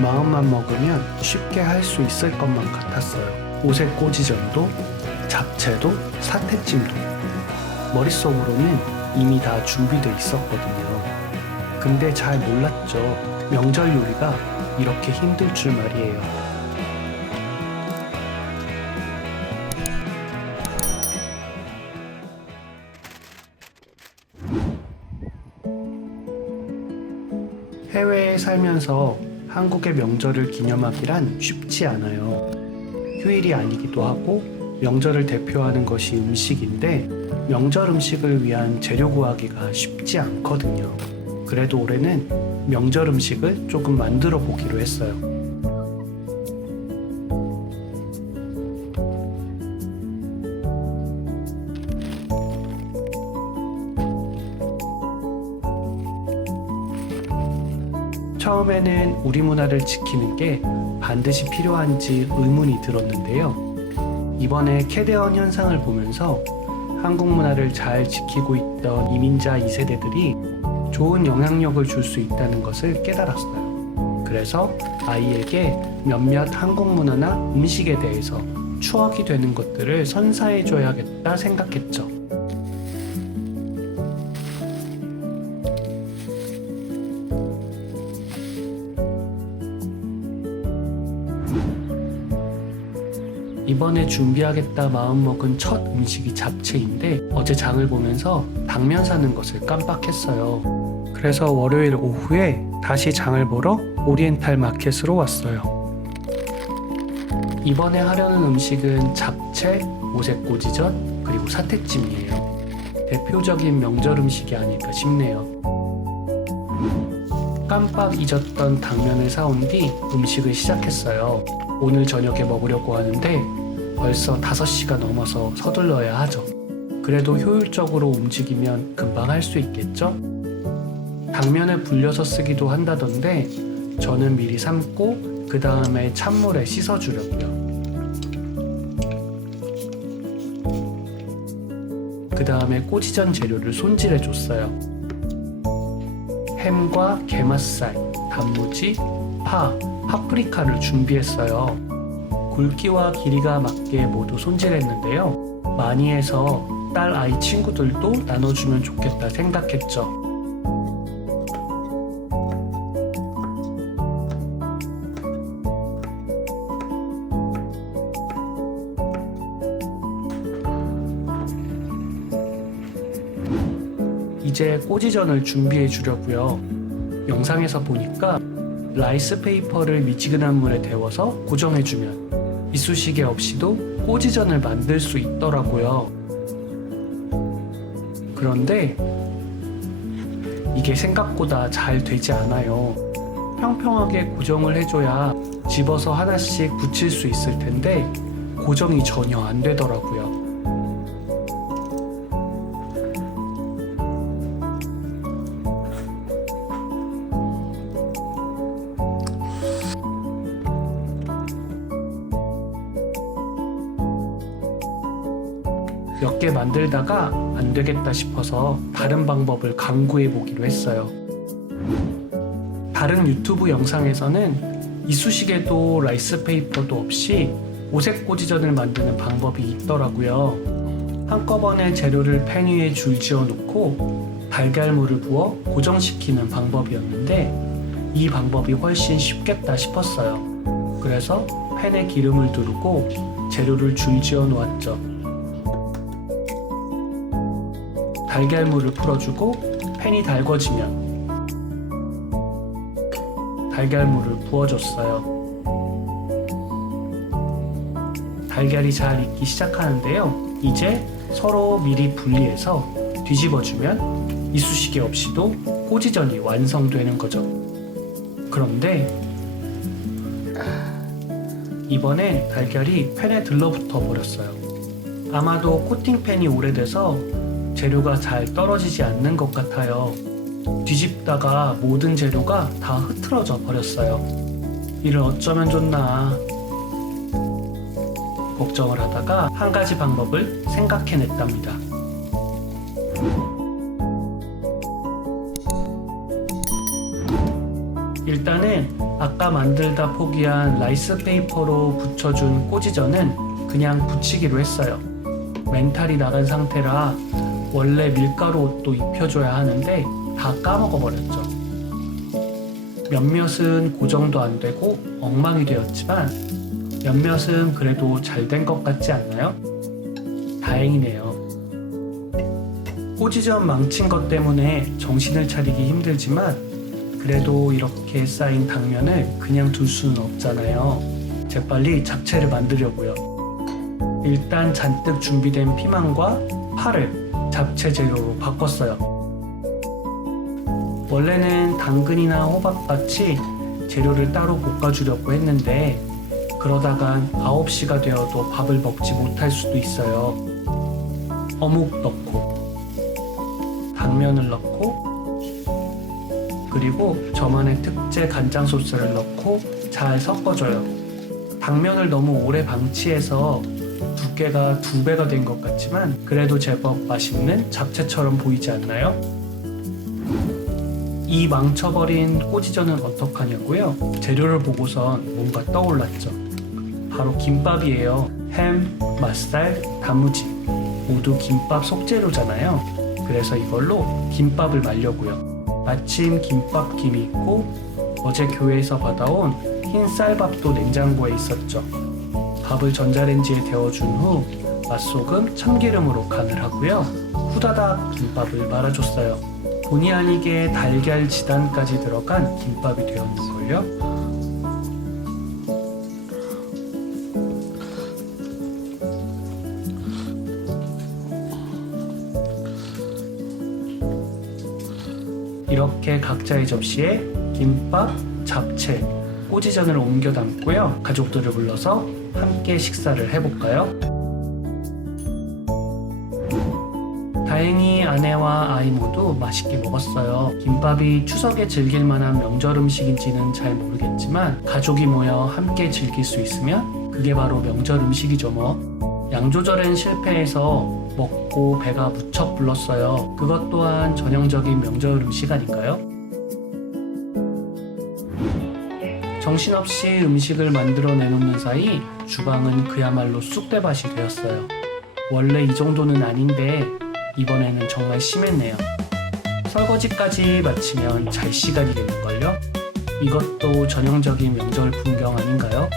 마음만 먹으면 쉽게 할 수 있을 것만 같았어요. 오색 꼬지전도, 잡채도, 사태찜도. 머릿속으로는 이미 다 준비돼 있었거든요. 근데 잘 몰랐죠. 명절 요리가 이렇게 힘들 줄 말이에요. 해외에 살면서 한국의 명절을 기념하기란 쉽지 않아요. 휴일이 아니기도 하고 명절을 대표하는 것이 음식인데 명절 음식을 위한 재료 구하기가 쉽지 않거든요. 그래도 올해는 명절 음식을 조금 만들어 보기로 했어요. 처음에는 우리 문화를 지키는 게 반드시 필요한지 의문이 들었는데요. 이번에 캐대언 현상을 보면서 한국 문화를 잘 지키고 있던 이민자 2세대들이 좋은 영향력을 줄 수 있다는 것을 깨달았어요. 그래서 아이에게 몇몇 한국 문화나 음식에 대해서 추억이 되는 것들을 선사해줘야겠다 생각했죠. 이번에 준비하겠다 마음먹은 첫 음식이 잡채인데 어제 장을 보면서 당면 사는 것을 깜빡했어요. 그래서 월요일 오후에 다시 장을 보러 오리엔탈 마켓으로 왔어요. 이번에 하려는 음식은 잡채, 오색고지전, 그리고 사태찜이에요. 대표적인 명절 음식이 아닐까 싶네요. 깜빡 잊었던 당면을 사온 뒤 음식을 시작했어요. 오늘 저녁에 먹으려고 하는데 벌써 5시가 넘어서 서둘러야 하죠. 그래도 효율적으로 움직이면 금방 할 수 있겠죠? 당면을 불려서 쓰기도 한다던데 저는 미리 삶고 그 다음에 찬물에 씻어주려고요. 그 다음에 꼬지전 재료를 손질해줬어요. 햄과 게맛살, 단무지, 파, 파프리카를 준비했어요. 굵기와 길이가 맞게 모두 손질했는데요. 많이 해서 딸 아이 친구들도 나눠주면 좋겠다 생각했죠. 이제 꼬지전을 준비해 주려고요. 영상에서 보니까 라이스 페이퍼를 미지근한 물에 데워서 고정해주면 이쑤시개 없이도 꼬지전을 만들 수 있더라고요. 그런데 이게 생각보다 잘 되지 않아요. 평평하게 고정을 해줘야 집어서 하나씩 붙일 수 있을 텐데 고정이 전혀 안 되더라고요. 몇 개 만들다가 안 되겠다 싶어서 다른 방법을 강구해 보기로 했어요. 다른 유튜브 영상에서는 이쑤시개도 라이스페이퍼도 없이 오색고지전을 만드는 방법이 있더라고요. 한꺼번에 재료를 팬 위에 줄지어 놓고 달걀물을 부어 고정시키는 방법이었는데 이 방법이 훨씬 쉽겠다 싶었어요. 그래서 팬에 기름을 두르고 재료를 줄지어 놓았죠. 달걀물을 풀어주고 팬이 달궈지면 달걀물을 부어줬어요. 달걀이 잘 익기 시작하는데요. 이제 서로 미리 분리해서 뒤집어주면 이쑤시개 없이도 꼬지전이 완성되는 거죠. 그런데 이번엔 달걀이 팬에 들러붙어 버렸어요. 아마도 코팅팬이 오래돼서 재료가 잘 떨어지지 않는 것 같아요. 뒤집다가 모든 재료가 다 흐트러져 버렸어요. 이를 어쩌면 좋나 걱정을 하다가 한 가지 방법을 생각해냈답니다. 일단은 아까 만들다 포기한 라이스 페이퍼로 붙여준 꼬지전은 그냥 붙이기로 했어요. 멘탈이 나간 상태라 원래 밀가루 옷도 입혀줘야 하는데 다 까먹어버렸죠. 몇몇은 고정도 안 되고 엉망이 되었지만 몇몇은 그래도 잘 된 것 같지 않나요? 다행이네요. 꼬지전 망친 것 때문에 정신을 차리기 힘들지만 그래도 이렇게 쌓인 당면을 그냥 둘 수는 없잖아요. 재빨리 잡채를 만들려고요. 일단 잔뜩 준비된 피망과 파를 잡채 재료로 바꿨어요. 원래는 당근이나 호박같이 재료를 따로 볶아주려고 했는데 그러다간 9시가 되어도 밥을 먹지 못할 수도 있어요. 어묵 넣고 당면을 넣고 그리고 저만의 특제 간장 소스를 넣고 잘 섞어줘요. 당면을 너무 오래 방치해서 두께가 2배가 된 것 같지만 그래도 제법 맛있는 잡채처럼 보이지 않나요? 이 망쳐버린 꼬지전은 어떡하냐고요? 재료를 보고선 뭔가 떠올랐죠. 바로 김밥이에요. 햄, 맛살, 단무지 모두 김밥 속재료잖아요. 그래서 이걸로 김밥을 말려고요. 마침 김밥 김이 있고 어제 교회에서 받아온 흰 쌀밥도 냉장고에 있었죠. 밥을 전자레인지에 데워준 후 맛소금, 참기름으로 간을 하고요. 후다닥 김밥을 말아줬어요. 본의 아니게 달걀 지단까지 들어간 김밥이 되었는걸요. 이렇게 각자의 접시에 김밥, 잡채, 꼬지전을 옮겨 담고요. 가족들을 불러서 함께 식사를 해볼까요? 다행히 아내와 아이 모두 맛있게 먹었어요. 김밥이 추석에 즐길 만한 명절 음식인지는 잘 모르겠지만 가족이 모여 함께 즐길 수 있으면 그게 바로 명절 음식이죠 뭐. 양 조절엔 실패해서 먹고 배가 무척 불렀어요. 그것 또한 전형적인 명절 음식 아닌가요? 정신없이 음식을 만들어 내놓는 사이 주방은 그야말로 쑥대밭이 되었어요. 원래 이 정도는 아닌데 이번에는 정말 심했네요. 설거지까지 마치면 잘 시간이겠는걸요? 이것도 전형적인 명절 풍경 아닌가요?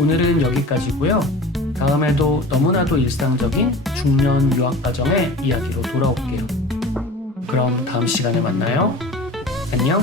오늘은 여기까지고요. 다음에도 너무나도 일상적인 중년 유학가정의 이야기로 돌아올게요. 그럼 다음 시간에 만나요. 안녕.